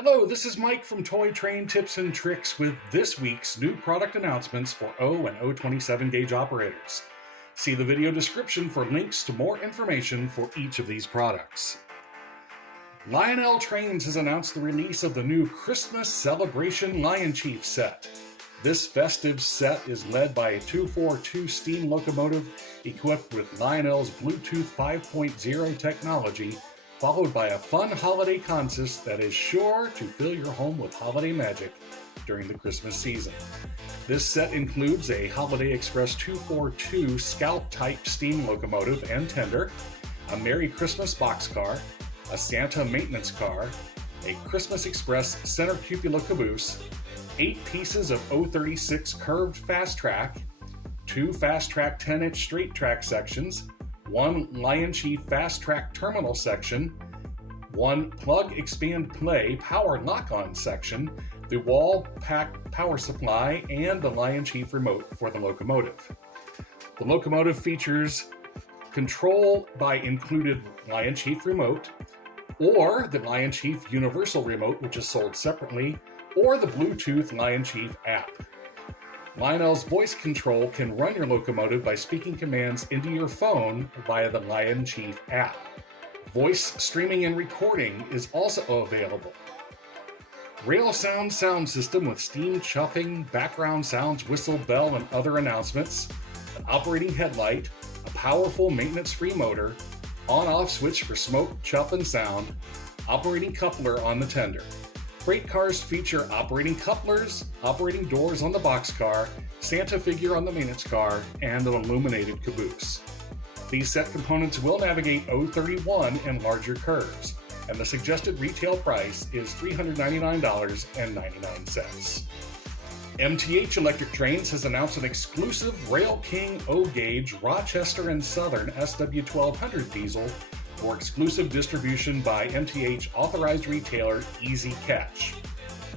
Hello, this is Mike from Toy Train Tips and Tricks with this week's new product announcements for O and O27 gauge operators. See the video description for links to more information for each of these products. Lionel Trains has announced the release of the new Christmas Celebration Lionchief Set. This festive set is led by a 242 steam locomotive equipped with Lionel's Bluetooth 5.0 technology, followed by a fun holiday consist that is sure to fill your home with holiday magic during the Christmas season. This set includes a Holiday Express 242 Scout-type steam locomotive and tender, a Merry Christmas boxcar, a Santa maintenance car, a Christmas Express center-cupola caboose, 8 pieces of 036 curved FasTrack, 2 FasTrack 10-inch straight track sections, 1 LionChief FasTrack Terminal section, 1 plug, expand, play power lock-on section, the wall pack power supply, and the LionChief remote for the locomotive. The locomotive features control by included LionChief remote, or the LionChief Universal Remote, which is sold separately, or the Bluetooth LionChief app. Lionel's voice control can run your locomotive by speaking commands into your phone via the LionChief app. Voice streaming and recording is also available. Rail sound system with steam chuffing, background sounds, whistle, bell, and other announcements, an operating headlight, a powerful maintenance-free motor, on-off switch for smoke, chuff, and sound, operating coupler on the tender. Freight cars feature operating couplers, operating doors on the boxcar, Santa figure on the maintenance car, and an illuminated caboose. These set components will navigate O31 and larger curves, and the suggested retail price is $399.99. M.T.H Electric Trains has announced an exclusive RailKing O-Gauge Rochester and Southern SW1200 diesel for exclusive distribution by M.T.H Authorized Retailer E-Z Catch.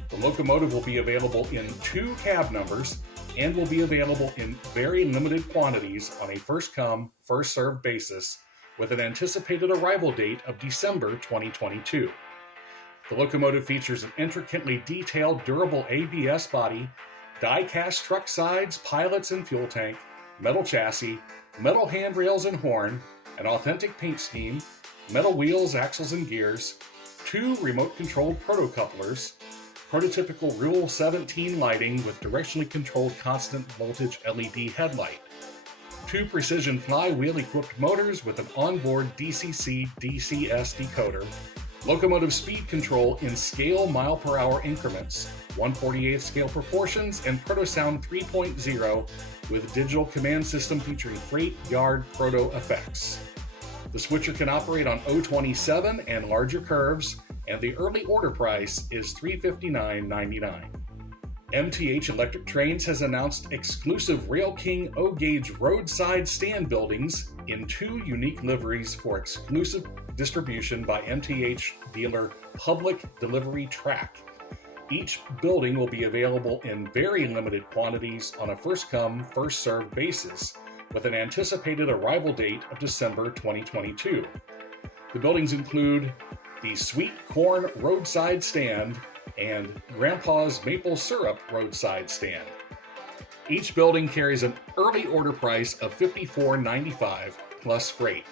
The locomotive will be available in 2 cab numbers and will be available in very limited quantities on a first-come, first-served basis with an anticipated arrival date of December 2022. The locomotive features an intricately detailed durable ABS body, die-cast truck sides, pilots and fuel tank, metal chassis, metal handrails and horn, an authentic paint scheme, metal wheels, axles, and gears, 2 remote-controlled proto-couplers, prototypical Rule 17 lighting with directionally controlled constant voltage LED headlight, 2 precision flywheel-equipped motors with an onboard DCC-DCS decoder, locomotive speed control in scale mile-per-hour increments, 1/48 scale proportions, and ProtoSound 3.0 with digital command system featuring freight yard proto effects. The switcher can operate on O27 and larger curves, and the early order price is $359.99. M.T.H Electric Trains has announced exclusive RailKing O-Gauge roadside stand buildings in 2 unique liveries for exclusive distribution by M.T.H dealer Public Delivery Track. Each building will be available in very limited quantities on a first-come, first-served basis, with an anticipated arrival date of December 2022. The buildings include the Sweet Corn Roadside Stand and Grandpa's Maple Syrup Roadside Stand. Each building carries an early order price of $54.95 plus freight.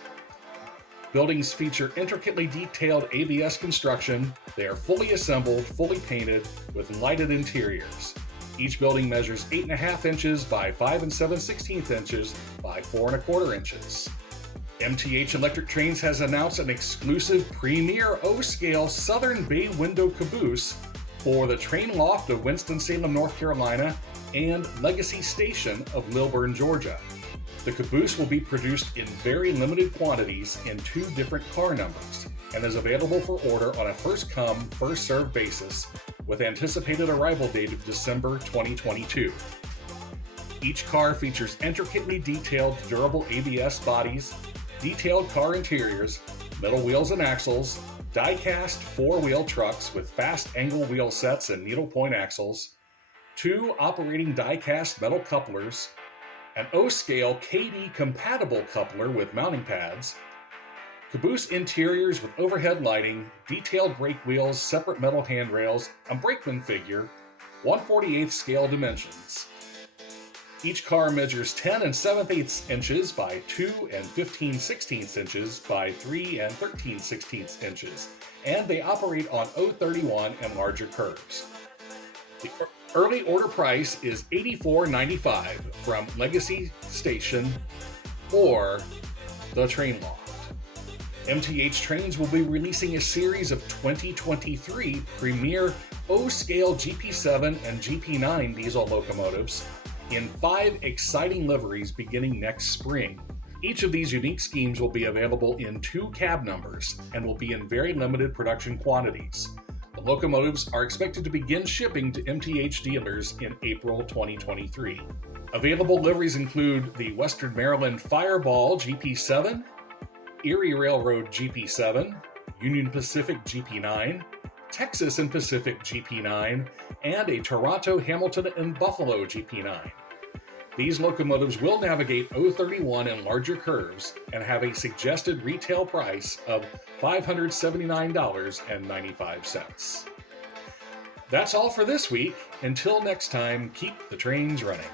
Buildings feature intricately detailed ABS construction. They are fully assembled, fully painted, with lighted interiors. Each building measures 8.5 inches by 5 7/16 inches by 4 1/4 inches. M.T.H Electric Trains has announced an exclusive premier O-scale Southern Bay window caboose for the train loft of Winston-Salem, North Carolina, and Legacy Station of Lilburn, Georgia. The caboose will be produced in very limited quantities in 2 different car numbers and is available for order on a first-come, first-served basis with anticipated arrival date of December 2022. Each car features intricately detailed durable ABS bodies, detailed car interiors, metal wheels and axles, die-cast 4-wheel trucks with fast angle wheel sets and needlepoint axles, 2 operating die-cast metal couplers, an O-scale KD compatible coupler with mounting pads, Caboose interiors with overhead lighting, detailed brake wheels, separate metal handrails, a brakeman figure, 1/48 scale dimensions. Each car measures 10 7/8 inches by 2 15/16 inches by 3 13/16 inches, and they operate on 031 and larger curves. The early order price is $84.95 from Legacy Station or the Train Loft. M.T.H. Trains will be releasing a series of 2023 premier O-scale GP7 and GP9 diesel locomotives in 5 exciting liveries beginning next spring. Each of these unique schemes will be available in 2 cab numbers and will be in very limited production quantities. The locomotives are expected to begin shipping to MTH dealers in April 2023. Available liveries include the Western Maryland Fireball GP7, Erie Railroad GP7, Union Pacific GP9, Texas and Pacific GP9, and a Toronto, Hamilton, and Buffalo GP9. These locomotives will navigate 031 and larger curves and have a suggested retail price of $579.95. That's all for this week. Until next time, keep the trains running.